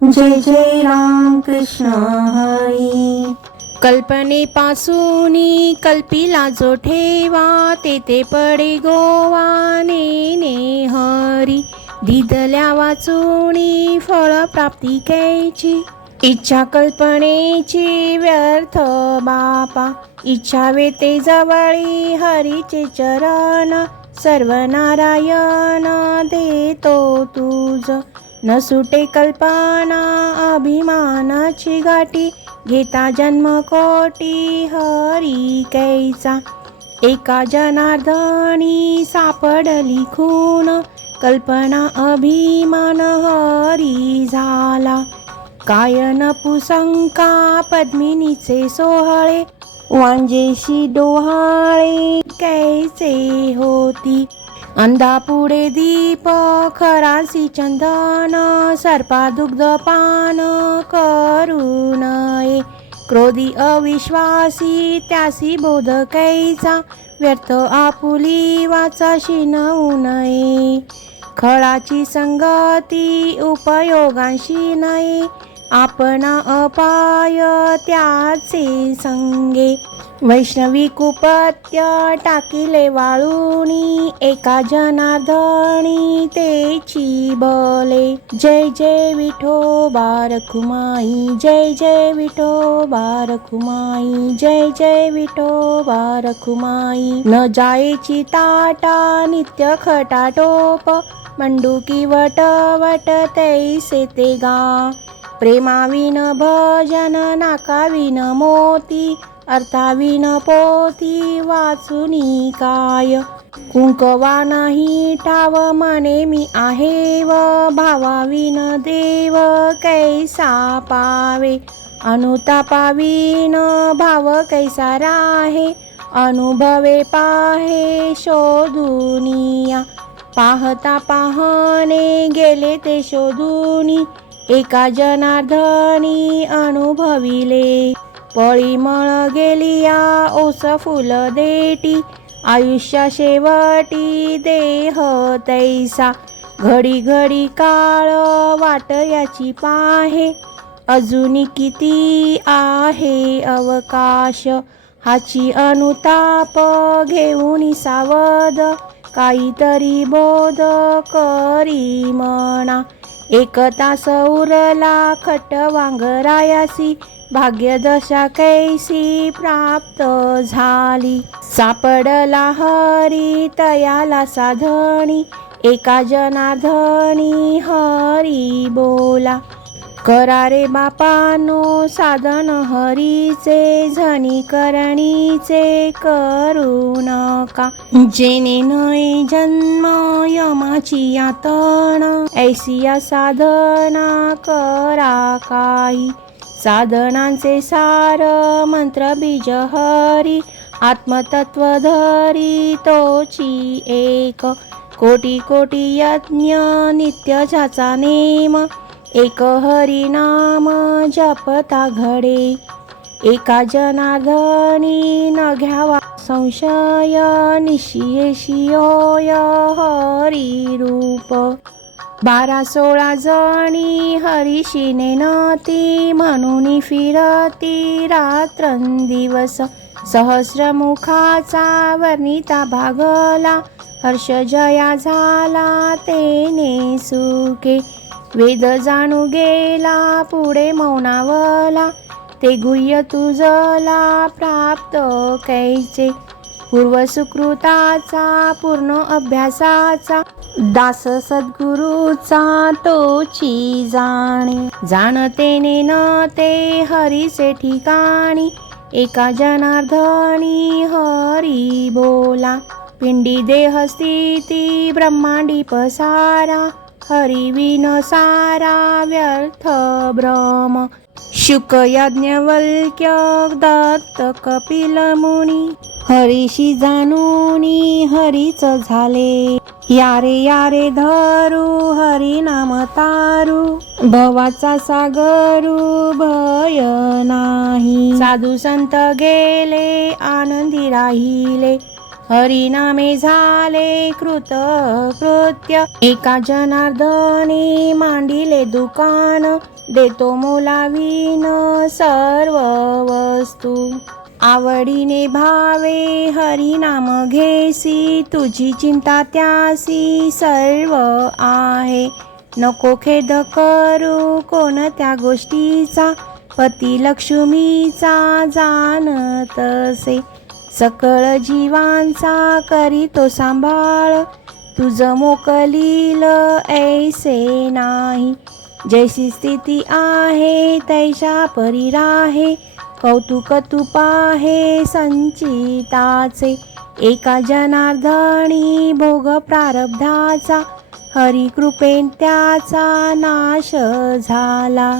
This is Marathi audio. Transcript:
जय जय राम कृष्ण हरी. कल्पनेपासूनी कल्पिला जो ठेवा, तेथे पडे गोवाने ने हरी. दिदल्या वाचूनी फळ प्राप्ती कैची, इच्छा कल्पनेची व्यर्थ बापा. इच्छा वेते जवळी हरीचे चरण, सर्व नारायण देतो तुझ. न सुटे कल्पना अभिमानाची गाठी, घेता जन्म कोटी हरी कैचा. एका जनार्दनी सापडली खूण, कल्पना अभिमान हरी झाला. काय नपुसंका पद्मिनीचे सोहळे, वांजेशी डोहाळे कैचे होती. अंधापुढे दीप खरासी चंदन, सर्पा दुग्ध पान करू नये. क्रोधी अविश्वासी त्यासी बोध कैचा, व्यर्थ आपुली वाचा शिनवू नये. खळाची संगती उपयोगांशी नाही, आपणा अपाय त्याचे संगे. वैष्णवी कुपत्य टाकिले वाळूनी, एका जनार्दनी तेची बले. जय जय विठोबा रखुमाई, जय जय विठोबा रखुमाई, जय जय विठोबा रखुमाई. न जायची ताटा नित्य खटाटोप, मंडुकी वटवट तैसे ते गा. प्रेमाविन भजन नाकाविन मोती, अर्थाविन पोथी वाचुनी काय. कुंकवा नाही ठाव मने मी आहे व, भावाविन देव कैसा पावे. अनुतापाविन भाव कैसा राहे, अनुभवे पाहे शोधुनिया. पाहता पाहणे गेले ते शोधुनी, एका जनार्दनी अनुभविले. पळीमळ गेलिया ओस फुल देटी, आयुष्या शेवटी देह तैसा. घडी घडी काळ वाट याची पाहे, अजून किती आहे अवकाश. हाची अनुताप घेऊन सावध, काहीतरी बोध करी म्हणा. एक तास उरला खटवांगरायासी, भाग्यदशा कैसी प्राप्त झाली. सापडला हरी तयाला साधणी, एका जनार्दनी हरी बोला. करारे बापानो साधन हरीचे, झणी करणीचे करू नका. जेने नये जन्म यमाची यातन, ऐसिया साधना करा काही. साधनांचे सार मंत्र बीज हरी, आत्मतत्व धरी तोची एक. कोटी कोटी यज्ञ नित्य ज्याचा नेम, एक हरी नाम जपता घडे. एका जनार्दनी न घ्यावा संशय, निशियेशी होय हरी रूप. 12-16 जणी हरीशी नेनती, म्हणून फिरती रात्रंदिवस. सहस्रमुखाचा वर्णिता भागला, हर्ष जया झाला तेने सुखे. वेद जाणू गेला पुढे मौनावला, ते गुह्य तुझला प्राप्त कैचे. पूर्व सुकृताचा पूर्ण अभ्यासाचा, दास सद्गुरूचा तोची जाणे. जाणतेने न ते हरीचे ठिकाणी, एका जनार्दनी हरी बोला. पिंडी देह स्थिती ब्रह्मांडी पसारा, हरी विन सारा व्यर्थ भ्रम. शुक याज्ञवल्क्य दत्त कपिल मुनी, हरीशी जाणूनी हरीच झाले. यारे यारे धरू हरी नाम तारू, भवाचा सागरू भय नाही. साधू संत गेले आनंदी राहिले, हरिनामे झाले कृत्य एका जनार्दनी मांडिले दुकान देतो मोलावीन सर्व वस्तू आवडीने भावे हरिनाम घेसी तुझी चिंता त्यासी सर्व आहे नको खेद करू कोणत्या गोष्टीचा पती लक्ष्मीचा जाणतसे सकळ जीवांचा करीतो सांभाळ तुझ मोकलील ऐसे नाही जैसी स्थिती आहे तैशा परी राहे कौतुक तू पाहे संचिताचे एका जनार्दनी भोग प्रारब्धाचा हरी कृपेन त्याचा नाश झाला.